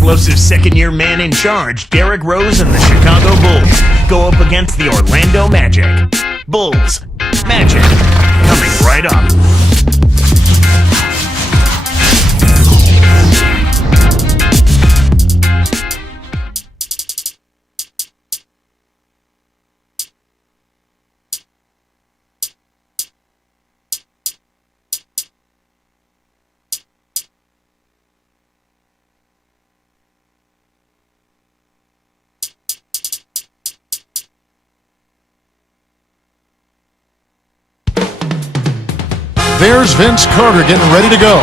explosive second-year man in charge, Derrick Rose and the Chicago Bulls, go up against the Orlando Magic. Bulls, Magic, coming right up. There's Vince Carter getting ready to go.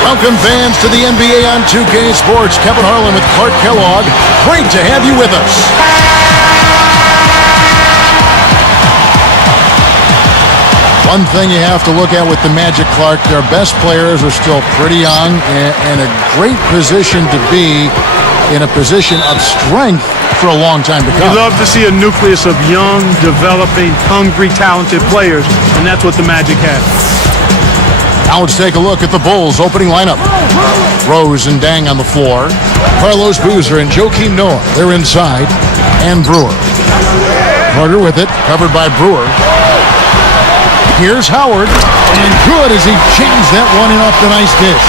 Welcome, fans, to the NBA on 2K Sports. Kevin Harlan with Clark Kellogg. Great to have you with us. One thing you have to look at with the Magic, Clark, their best players are still pretty young and a great position to be in a position of strength for a long time to come. You love to see a nucleus of young, developing, hungry, talented players, and that's what the Magic have. Now let's take a look at the Bulls' opening lineup. Rose and Dang on the floor. Carlos Boozer and Joakim Noah, they're inside. And Brewer. Carter with it, covered by Brewer. Here's Howard, and good as he changed that one in off the nice dish.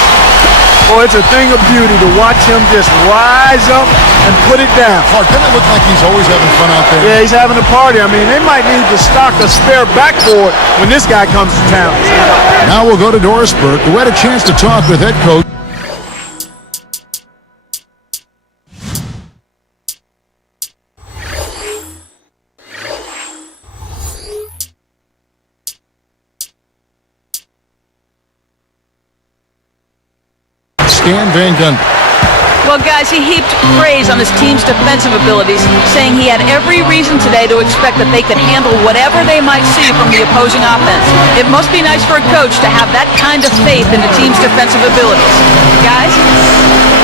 Oh, it's a thing of beauty to watch him just rise up and put it down. Clark, doesn't it look like he's always having fun out there? Yeah, he's having a party. I mean, they might need to stock a spare backboard when this guy comes to town. Now we'll go to Doris Burke, who had a chance to talk with head coach. Stan Van Gundy. Well, guys, he heaped praise on his team's defensive abilities, saying he had every reason today to expect that they could handle whatever they might see from the opposing offense. It must be nice for a coach to have that kind of faith in the team's defensive abilities. Guys?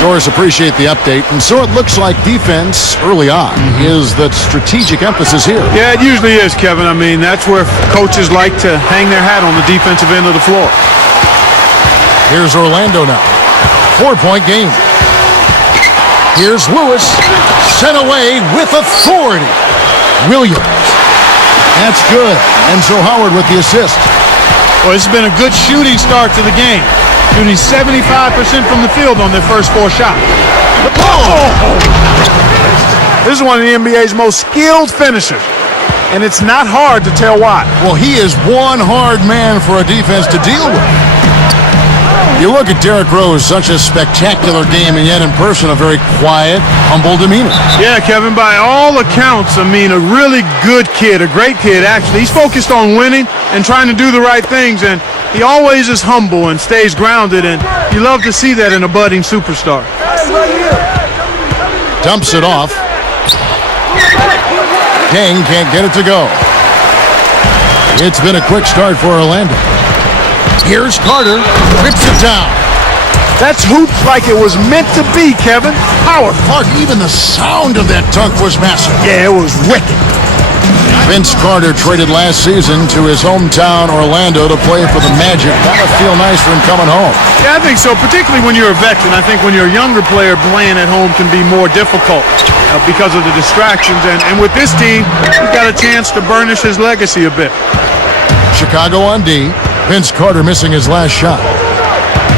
Doris, appreciate the update. And so it looks like defense early on is the strategic emphasis here. Yeah, it usually is, Kevin. I mean, that's where coaches like to hang their hat on the defensive end of the floor. Here's Orlando now. 4-point game. Here's Lewis, sent away with authority. Williams. That's good. And so Howard with the assist. Well, it's been a good shooting start to the game. Shooting 75% from the field on their first 4 shots. Oh! This is one of the NBA's most skilled finishers. And it's not hard to tell why. Well, he is one hard man for a defense to deal with. You look at Derrick Rose, such a spectacular game, and yet in person a very quiet, humble demeanor. Yeah, Kevin, by all accounts, I mean, a really good kid, a great kid, actually. He's focused on winning and trying to do the right things, and he always is humble and stays grounded, and you love to see that in a budding superstar. Dumps it off. Dang can't get it to go. It's been a quick start for Orlando. Here's Carter, rips it down. That's hoops like it was meant to be, Kevin. Howard, Clark, even the sound of that dunk was massive. Yeah, it was wicked. Vince Carter traded last season to his hometown Orlando to play for the Magic. That must feel nice for him coming home. Yeah, I think so, particularly when you're a veteran. I think when you're a younger player, playing at home can be more difficult because of the distractions. And with this team, he's got a chance to burnish his legacy a bit. Chicago on D. Vince Carter missing his last shot.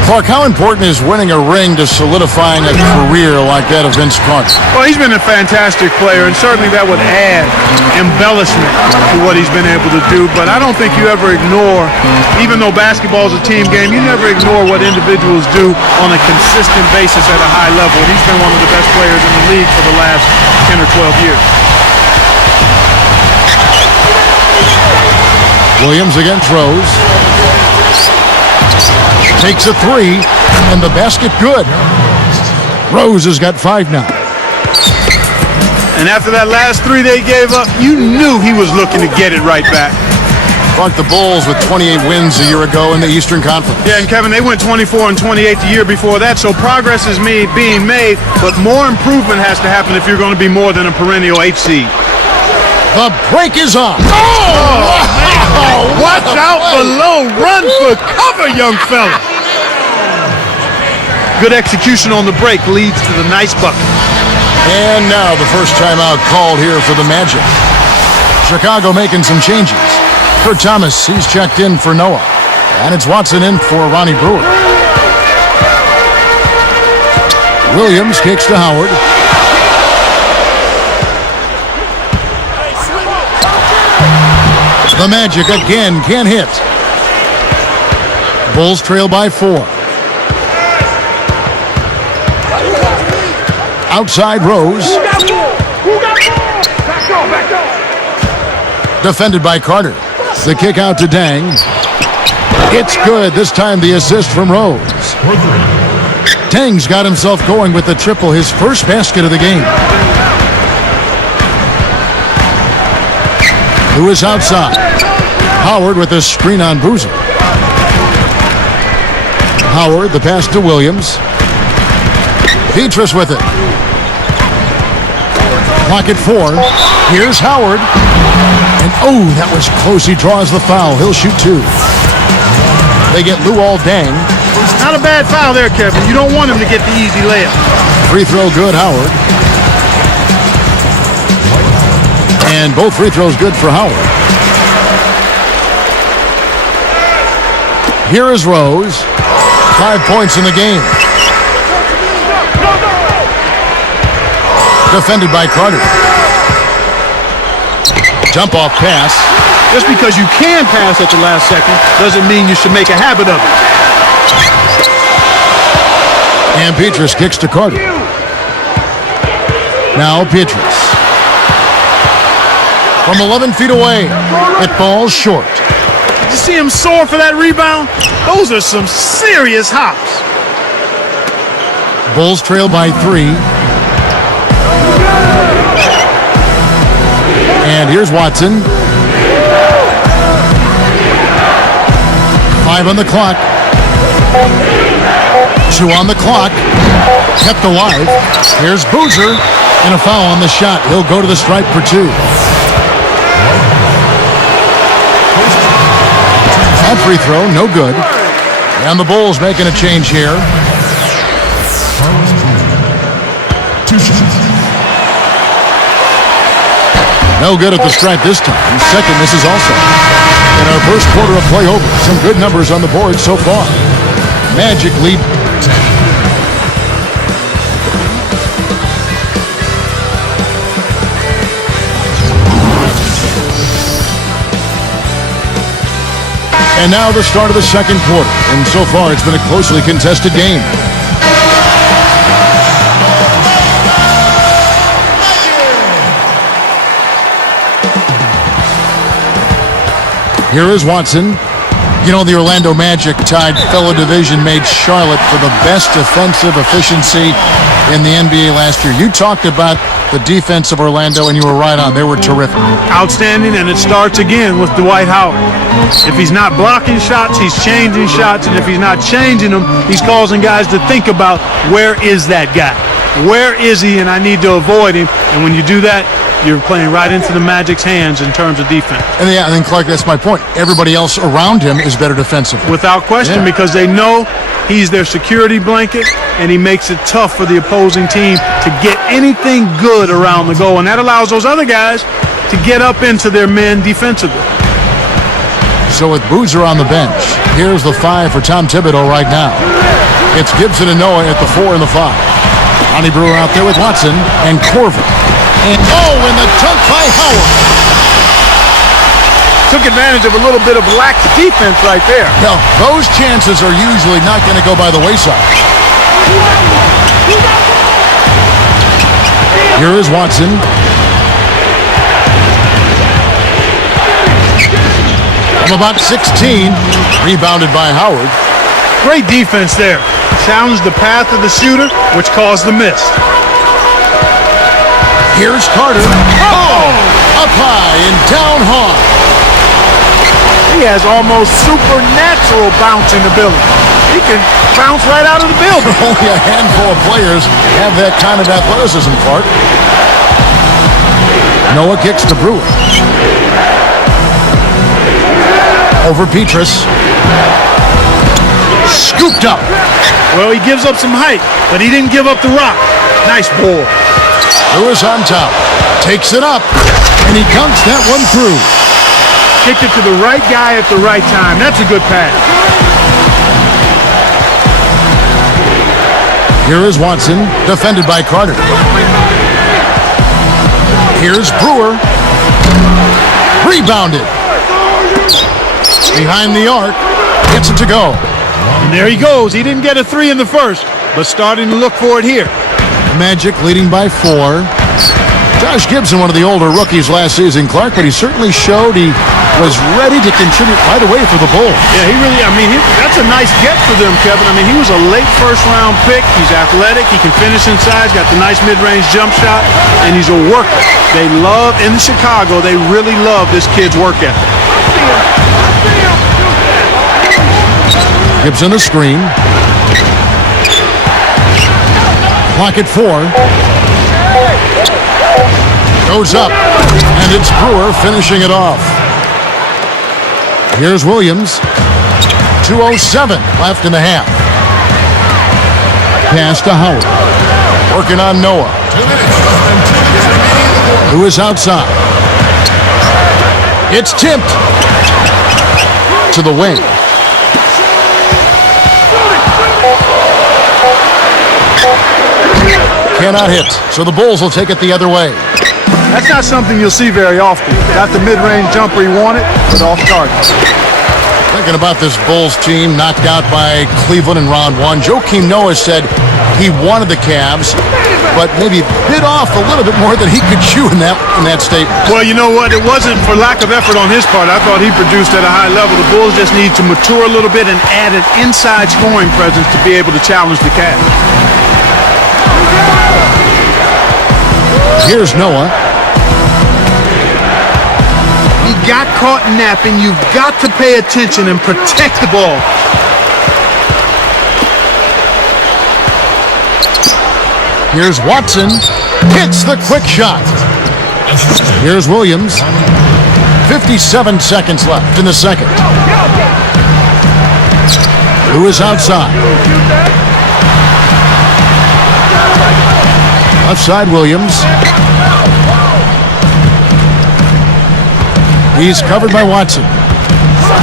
Clark, how important is winning a ring to solidifying a career like that of Vince Carter? Well, he's been a fantastic player, and certainly that would add embellishment to what he's been able to do. But I don't think you ever ignore, even though basketball is a team game, you never ignore what individuals do on a consistent basis at a high level. And he's been one of the best players in the league for the last 10 or 12 years. Williams against Rose. Takes a 3, and the basket good. Rose has got 5 now. And after that last 3 they gave up, you knew he was looking to get it right back. Like the Bulls with 28 wins a year ago in the Eastern Conference. Yeah, and Kevin, they went 24 and 28 the year before that, so progress is being made, but more improvement has to happen if you're going to be more than a perennial 8 seed. The break is on. Oh, wow. Watch out below. Run for cover, young fella. good execution on the break leads to the nice bucket. And now the first timeout called here for the Magic. Chicago making some changes. Kurt Thomas, he's checked in for Noah. And it's Watson in for Ronnie Brewer. Williams kicks to Howard. The Magic again can't hit. Bulls trail by 4. Outside Rose. Defended by Carter. The kick out to Dang. It's good. This time the assist from Rose. Dang's got himself going with the triple, his first basket of the game. Lewis outside. Howard with a screen on Boozer. Howard, the pass to Williams. Petrus with it. Clock at 4. Here's Howard. And oh, that was close. He draws the foul. He'll shoot 2. They get Luol Deng. Not a bad foul there, Kevin. You don't want him to get the easy layup. Free throw good, Howard. And both free throws good for Howard. Here is Rose. 5 points in the game. Defended by Carter. Jump off pass. Just because you can pass at the last second doesn't mean you should make a habit of it. And Petrus kicks to Carter. Now Petrus. From 11 feet away, it falls short. Did you see him soar for that rebound? Those are some serious hops. Bulls trail by 3. And here's Watson. 5 on the clock. 2 on the clock. Kept alive. Here's Boozer. And a foul on the shot. He'll go to the stripe for 2. That free throw, no good. And the Bulls making a change here. No good at the stripe this time. Second misses also. In our first quarter of play over, some good numbers on the board so far. Magic lead. And now the start of the second quarter. And so far it's been a closely contested game. Here is Watson. You know, the Orlando Magic tied fellow division mate Charlotte for the best defensive efficiency in the NBA last year. You talked about the defense of Orlando, and you were right on. They were terrific. Outstanding, and it starts again with Dwight Howard. If he's not blocking shots, he's changing shots, and if he's not changing them, he's causing guys to think about, where is that guy? Where is he, and I need to avoid him. And when you do that, you're playing right into the Magic's hands in terms of defense. And yeah, I think, Clark, that's my point. Everybody else around him is better defensively. Without question, because they know he's their security blanket, and he makes it tough for the opposing team to get anything good around the goal. And that allows those other guys to get up into their men defensively. So with Boozer on the bench, here's the 5 for Tom Thibodeau right now. It's Gibson and Noah at the 4 and the 5. Ronnie Brewer out there with Watson and Corver. And and the dunk by Howard. Took advantage of a little bit of lax defense right there. Now, those chances are usually not going to go by the wayside. Here is Watson. From about 16, rebounded by Howard. Great defense there. Challenged the path of the shooter, which caused the miss. Here's Carter. Up high and down hard. He has almost supernatural bouncing ability. He can bounce right out of the building. Only a handful of players have that kind of athleticism, Clark. Noah kicks to Brewer. Over Petrus. Scooped up. Well, he gives up some height, but he didn't give up the rock. Nice ball. Lewis on top. Takes it up, and he dunks that one through. Kicked it to the right guy at the right time. That's a good pass. Here is Watson, defended by Carter. Here's Brewer. Rebounded. Behind the arc. Gets it to go. And there he goes. He didn't get a three in the first, but starting to look for it here. Magic leading by 4. Josh Gibson, one of the older rookies last season, Clark, but he certainly showed he was ready to contribute right away for the Bulls. Yeah, that's a nice get for them, Kevin. I mean, he was a late first-round pick. He's athletic. He can finish inside. He's got the nice mid-range jump shot, and he's a worker. They love, in Chicago, they really love this kid's work ethic. Gibson a screen. Clock at 4. Goes up, and it's Brewer finishing it off. Here's Williams. 2:07 left in the half. Pass to Howard. Working on Noah. Who is outside. It's tipped to the wing. Cannot hit, so the Bulls will take it the other way. That's not something you'll see very often. Got the mid-range jumper he wanted, but off target. Thinking about this Bulls team knocked out by Cleveland in round 1, Joakim Noah said he wanted the Cavs, but maybe bit off a little bit more than he could chew in that statement. Well, you know what? It wasn't for lack of effort on his part. I thought he produced at a high level. The Bulls just need to mature a little bit and add an inside scoring presence to be able to challenge the Cavs. Here's Noah. He got caught napping. You've got to pay attention and protect the ball. Here's Watson. Hits the quick shot. Here's Williams. 57 seconds left in the second. Who is outside? Left side, Williams. He's covered by Watson.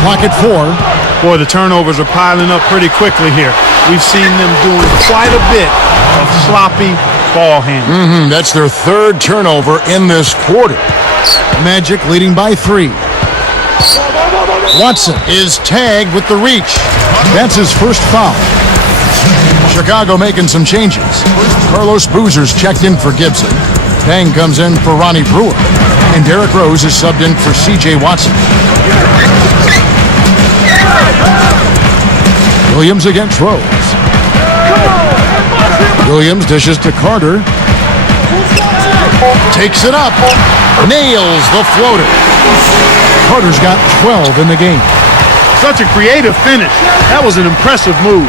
Clock at 4. Boy, the turnovers are piling up pretty quickly here. We've seen them doing quite a bit of sloppy ball handling. That's their third turnover in this quarter. Magic leading by 3. Watson is tagged with the reach. That's his first foul. Chicago making some changes. Carlos Boozer's checked in for Gibson. Dang comes in for Ronnie Brewer. And Derrick Rose is subbed in for C.J. Watson. Williams against Rose. Williams dishes to Carter. Takes it up. Nails the floater. Carter's got 12 in the game. Such a creative finish. That was an impressive move.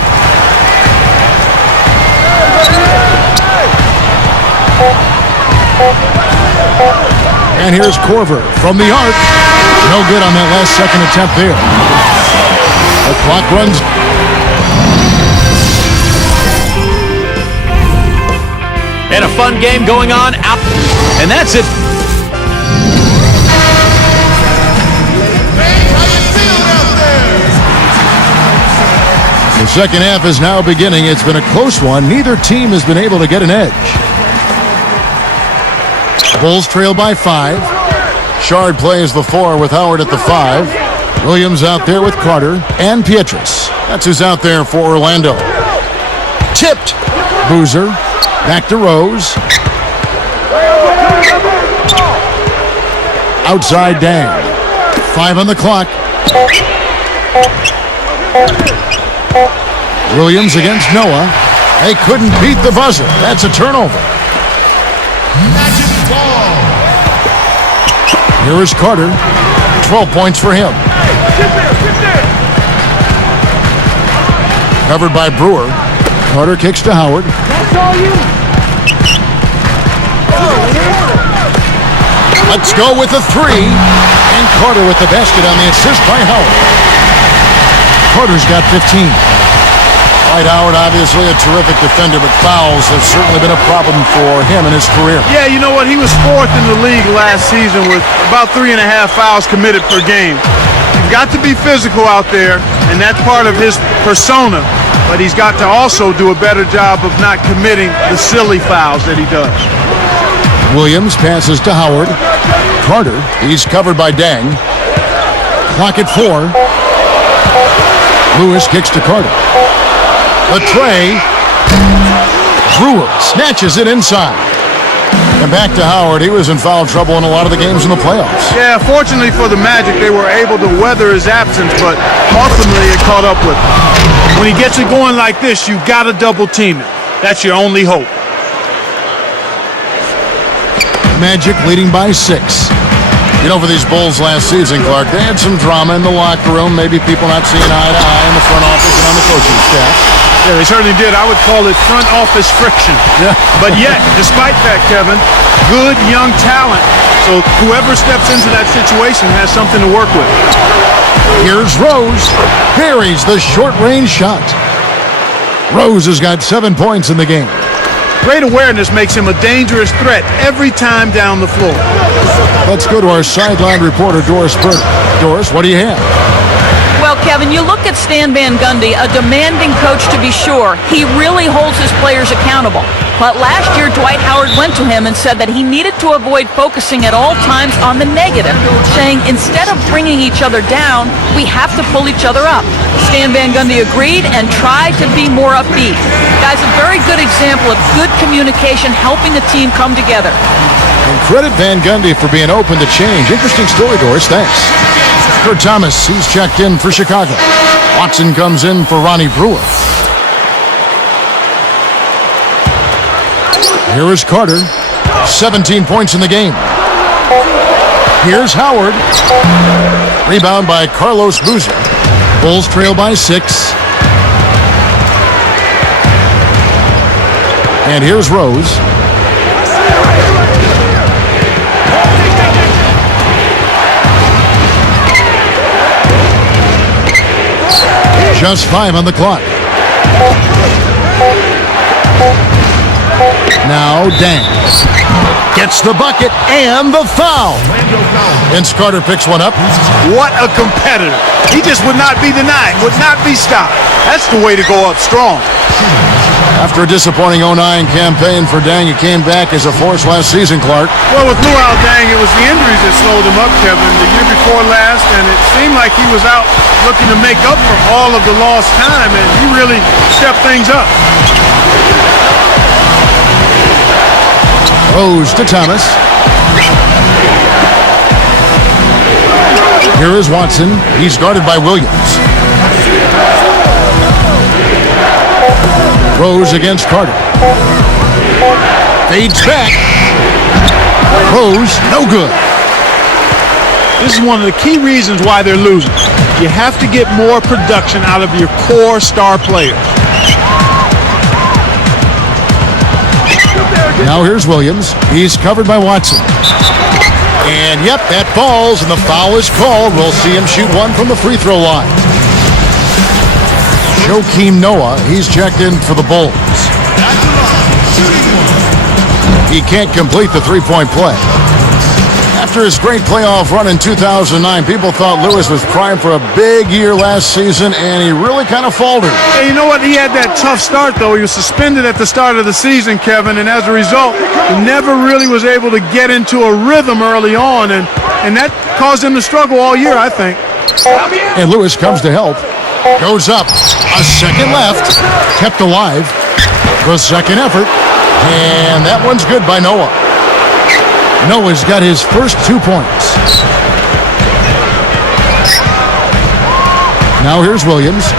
And here's Korver from the arc. No good on that last second attempt there. The clock runs. And a fun game going on out. And that's it. The second half is now beginning. It's been a close one. Neither team has been able to get an edge. Bulls trail by 5. Shard plays the 4 with Howard at the 5. Williams out there with Carter and Pietrus. That's who's out there for Orlando. Tipped. Boozer. Back to Rose. Outside Dang. 5 on the clock. Williams against Noah. They couldn't beat the buzzer. That's a turnover. Magic ball. Here is Carter. 12 points for him. Covered by Brewer. Carter kicks to Howard. That's all you. Let's go with the 3. And Carter with the basket on the assist by Howard. Carter's got 15. Dwight Howard, obviously a terrific defender, but fouls have certainly been a problem for him in his career. Yeah, you know what? He was 4th in the league last season with about 3.5 fouls committed per game. You've got to be physical out there, and that's part of his persona. But he's got to also do a better job of not committing the silly fouls that he does. Williams passes to Howard. Carter, he's covered by Dang. Clock at 4. Lewis kicks to Carter. The tray. Brewer snatches it inside. And back to Howard. He was in foul trouble in a lot of the games in the playoffs. Yeah, fortunately for the Magic, they were able to weather his absence, but ultimately it caught up with him. When he gets it going like this, you've got to double team it. That's your only hope. Magic leading by 6. You know, for these Bulls last season, Clark, they had some drama in the locker room, maybe people not seeing eye to eye in the front office and on the coaching staff. Yeah, they certainly did. I would call it front office friction. Yeah. But yet, despite that, Kevin, good young talent. So whoever steps into that situation has something to work with. Here's Rose. Buries the short-range shot. Rose has got 7 points in the game. Great awareness makes him a dangerous threat every time down the floor. Let's go to our sideline reporter, Doris Burke. Doris, what do you have? Well, Kevin, you look at Stan Van Gundy, a demanding coach to be sure. He really holds his players accountable. But last year, Dwight Howard went to him and said that he needed to avoid focusing at all times on the negative, saying instead of bringing each other down, we have to pull each other up. Stan Van Gundy agreed and tried to be more upbeat. Guys, a very good example of good communication helping a team come together. And credit Van Gundy for being open to change. Interesting story, Doris. Thanks. Kurt Thomas, he's checked in for Chicago. Watson comes in for Ronnie Brewer. Here is Carter. 17 points in the game. Here's Howard. Rebound by Carlos Boozer. Bulls trail by 6. And here's Rose. Just 5 on the clock. Now Dang gets the bucket and the foul. Vince Carter picks one up. What a competitor. He just would not be denied, would not be stopped. That's the way to go up strong. After a disappointing 09 campaign for Dang, he came back as a force last season, Clark. Well, with Luau Dang, it was the injuries that slowed him up, Kevin, the year before last, and it seemed like he was out looking to make up for all of the lost time, and he really stepped things up. Rose to Thomas. Here is Watson. He's guarded by Williams. Rose against Carter. Fades back. Rose, no good. This is one of the key reasons why they're losing. You have to get more production out of your core star players. Now here's Williams. He's covered by Watson. And yep, that falls, and the foul is called. We'll see him shoot one from the free throw line. Joakim Noah, he's checked in for the Bulls. He can't complete the three-point play. After his great playoff run in 2009, people thought Lewis was primed for a big year last season, and he really kind of faltered. Hey, you know what? He had that tough start, though. He was suspended at the start of the season, Kevin, and as a result, he never really was able to get into a rhythm early on, and that caused him to struggle all year, I think. And Lewis comes to help. Goes up. A second left. Kept alive. The second effort. And that one's good by Noah. Noah's got his first 2 points. Now here's Williams.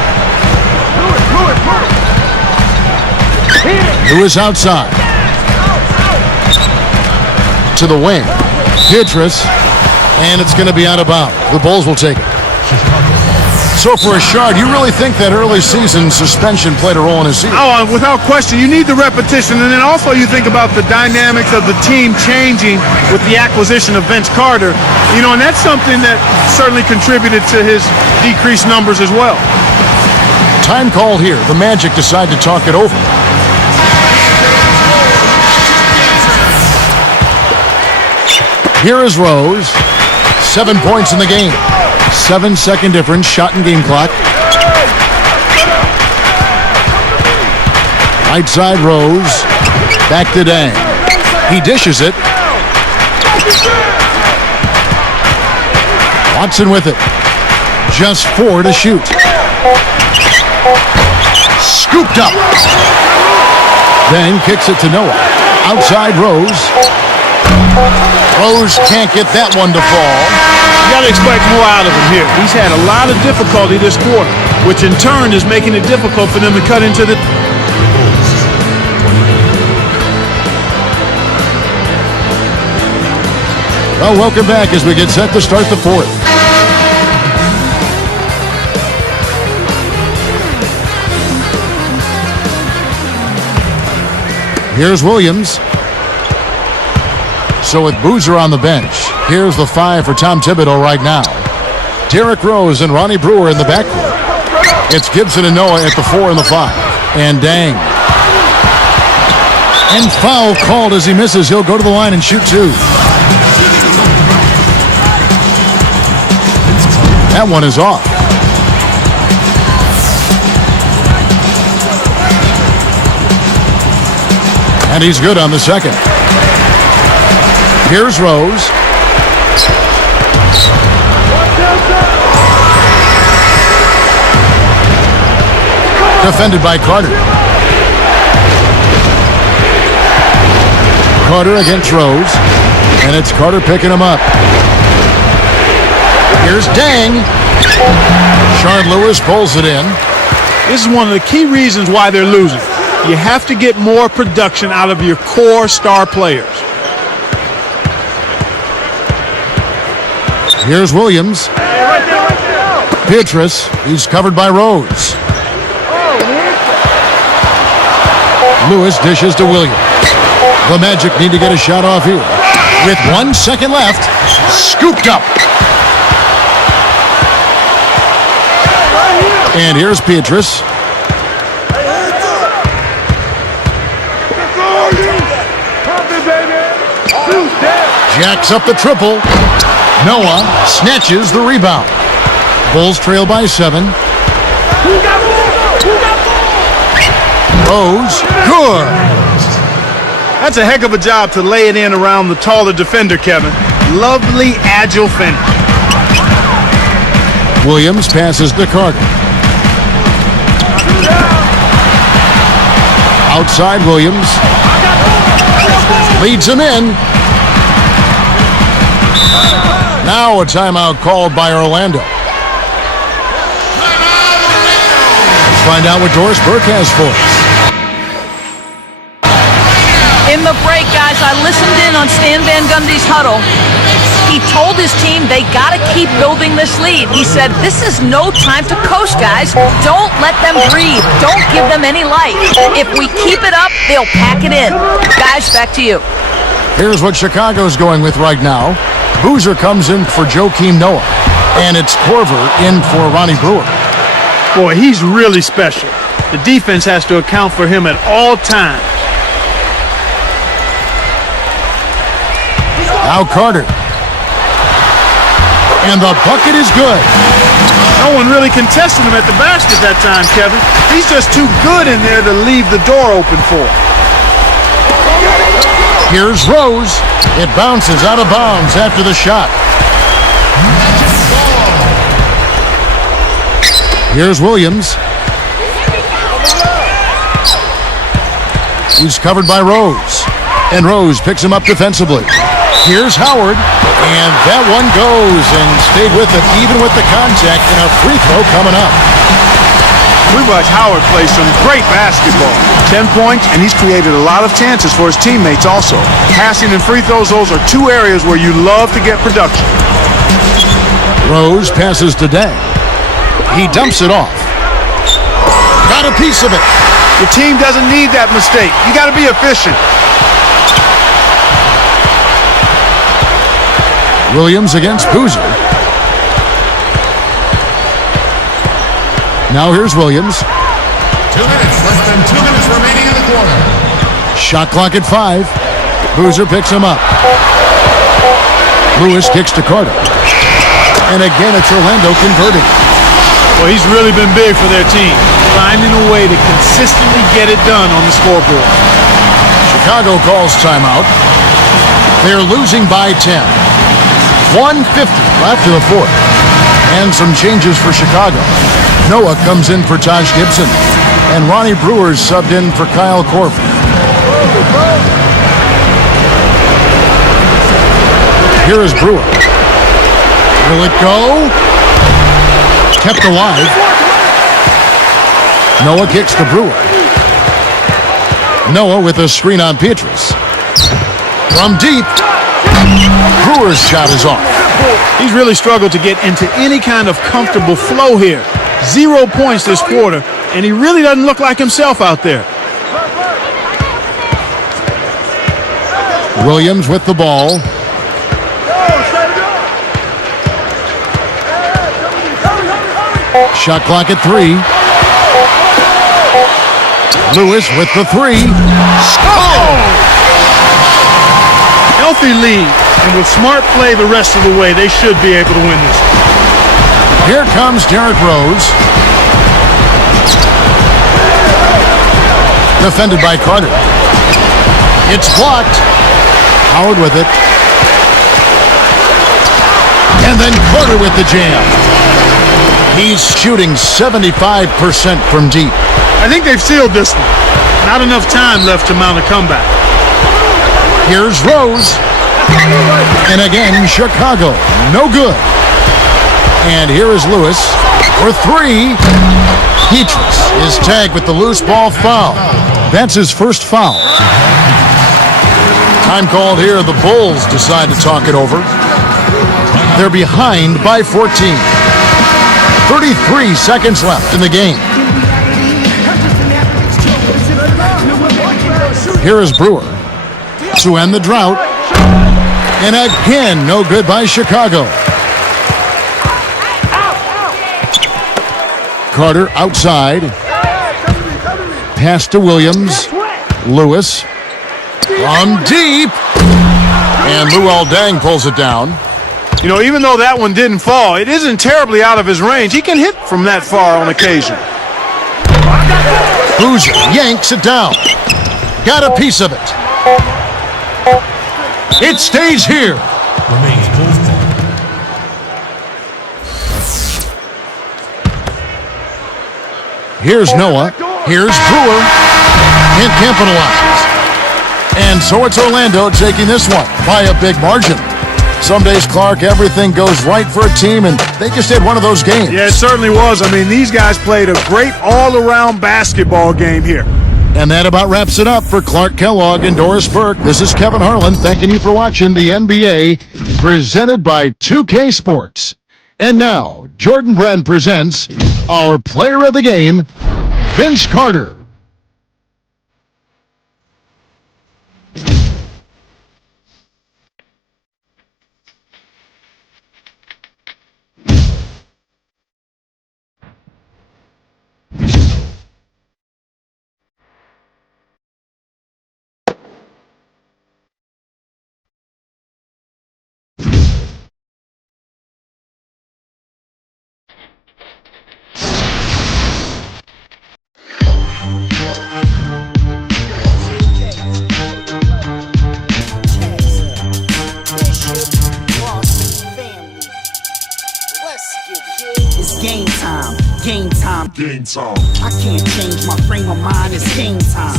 Lewis outside. To the wing. Pietrus. And it's going to be out of bounds. The Bulls will take it. So for Ashard, you really think that early season suspension played a role in his season? Oh, without question. You need the repetition, and then also you think about the dynamics of the team changing with the acquisition of Vince Carter. You know, and that's something that certainly contributed to his decreased numbers as well. Time call here. The Magic decide to talk it over. Here is Rose. 7 points in the game. 7-second difference, shot and game clock. Right side Rose. Back to Dang. He dishes it. Watson with it. Just 4 to shoot. Scooped up. Dang kicks it to Noah. Outside Rose. Rose can't get that one to fall. You got to expect more out of him here. He's had a lot of difficulty this quarter, which in turn is making it difficult for them to cut into the... Well, welcome back as we get set to start the fourth. Here's Williams. So with Boozer on the bench, here's the 5 for Tom Thibodeau right now. Derrick Rose and Ronnie Brewer in the backcourt. It's Gibson and Noah at the 4 and the 5. And Dang. And foul called as he misses. He'll go to the line and shoot 2. That one is off. And he's good on the second. Here's Rose. Defended by Carter. Carter against Rose. And it's Carter picking him up. Here's Dang. Shard Lewis pulls it in. This is one of the key reasons why they're losing. You have to get more production out of your core star players. Here's Williams. Beatrice. He's covered by Rose. Lewis dishes to Williams. The Magic need to get a shot off here. With 1 second left. Scooped up. And here's Beatrice. Jacks up the triple. Noah snatches the rebound. Bulls trail by 7. Rose, good. That's a heck of a job to lay it in around the taller defender, Kevin. Lovely, agile finish. Williams passes to Carter. Outside Williams. Leads him in. Now a timeout called by Orlando. Let's find out what Doris Burke has for us. In the break, guys, I listened in on Stan Van Gundy's huddle. He told his team they got to keep building this lead. He said, this is no time to coast, guys. Don't let them breathe. Don't give them any light. If we keep it up, they'll pack it in. Guys, back to you. Here's what Chicago's going with right now. Boozer comes in for Joakim Noah. And it's Korver in for Ronnie Brewer. Boy, he's really special. The defense has to account for him at all times. Now Carter. And the bucket is good. No one really contested him at the basket that time, Kevin. He's just too good in there to leave the door open for. Here's Rose. It bounces out of bounds after the shot. Here's Williams. He's covered by Rose. And Rose picks him up defensively. Here's Howard. And that one goes and stayed with it, even with the contact, and a free throw coming up. We watch Howard play some great basketball. 10 points, and he's created a lot of chances for his teammates also. Passing and free throws, those are two areas where you love to get production. Rose passes to Dang. He dumps it off. Got a piece of it. Your team doesn't need that mistake. You got to be efficient. Williams against Boozer. Now here's Williams. 2 minutes, less than 2 minutes remaining in the quarter. Shot clock at 5. Boozer picks him up. Lewis kicks to Carter. And again, it's Orlando converting. Well, he's really been big for their team, finding a way to consistently get it done on the scoreboard. Chicago calls timeout. They're losing by 10. 1:50 left in the fourth. And some changes for Chicago. Noah comes in for Taj Gibson. And Ronnie Brewer's subbed in for Kyle Korver. Here is Brewer. Will it go? Kept alive. Noah kicks to Brewer. Noah with a screen on Petrus. From deep. Brewer's shot is off. He's really struggled to get into any kind of comfortable flow here. 0 points this quarter, and he really doesn't look like himself out there. Williams with the ball. Shot clock at 3. Lewis with the 3. Oh! Healthy lead, and with smart play the rest of the way, they should be able to win this. Here comes Derrick Rose. Defended by Carter. It's blocked. Howard with it. And then Carter with the jam. He's shooting 75% from deep. I think they've sealed this one. Not enough time left to mount a comeback. Here's Rose. And again, Chicago. No good. And here is Lewis for 3. Petrus is tagged with the loose ball foul. That's his first foul. Time called here. The Bulls decide to talk it over. They're behind by 14. 33 seconds left in the game. Here is Brewer to end the drought. And again, no good by Chicago. Carter outside. Pass to Williams. Lewis. From deep. And Luol Deng pulls it down. You know, even though that one didn't fall, it isn't terribly out of his range. He can hit from that far on occasion. Boozer yanks it down. Got a piece of it. It stays here. Here's Noah. Here's Brewer. Can't capitalize. And so it's Orlando taking this one by a big margin. Some days, Clark, everything goes right for a team, and they just had one of those games. Yeah, it certainly was. I mean, these guys played a great all-around basketball game here. And that about wraps it up for Clark Kellogg and Doris Burke. This is Kevin Harlan thanking you for watching the NBA presented by 2K Sports. And now, Jordan Brand presents our player of the game, Vince Carter. Game time. I can't change my frame of mind, it's game time.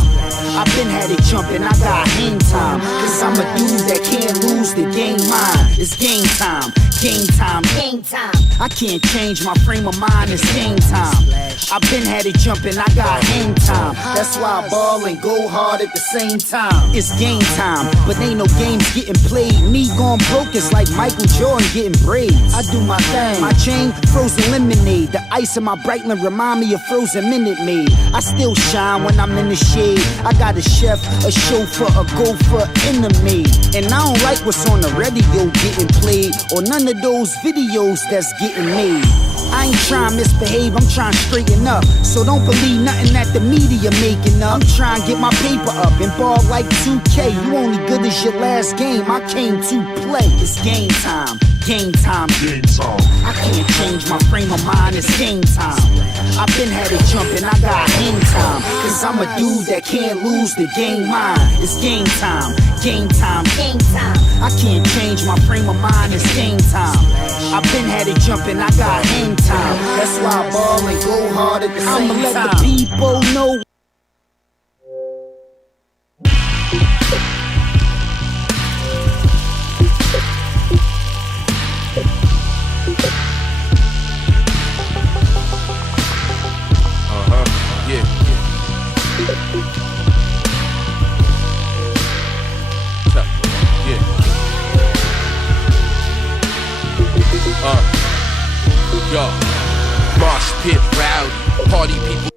I've been had it jumping, I got hang time. Cause I'm a dude that can't lose the game mine. It's game time, game time, game time. I can't change my frame of mind, it's game time. I've been had it jumping, I got hang time. That's why I ball and go hard at the same time. It's game time, but ain't no games getting played. Me going broke is like Michael Jordan getting braids. I do my thing, my chain, frozen lemonade. The ice in my Breitling remind me of frozen Minute Maid. I still shine when I'm in the shade. I got a chef, a chauffeur, a gopher, and a maid. And I don't like what's on the radio getting played, or none of those videos that's getting made. I ain't trying to misbehave, I'm trying to straighten up. So don't believe nothing that the media making up. I'm trying to get my paper up and ball like 2K. You only good as your last game, I came to play. It's game time, game time, game time. I can't change my frame of mind, it's game time. I've been had it jumping, I got hang time. Cause I'm a dude that can't lose the game mine. It's game time, game time, game time. I can't change my frame of mind, it's game time. I've been had it jumping, I got hang time. That's why I ball and go hard at the same time. I'ma let the people know. Yo, mosh pit rowdy, party people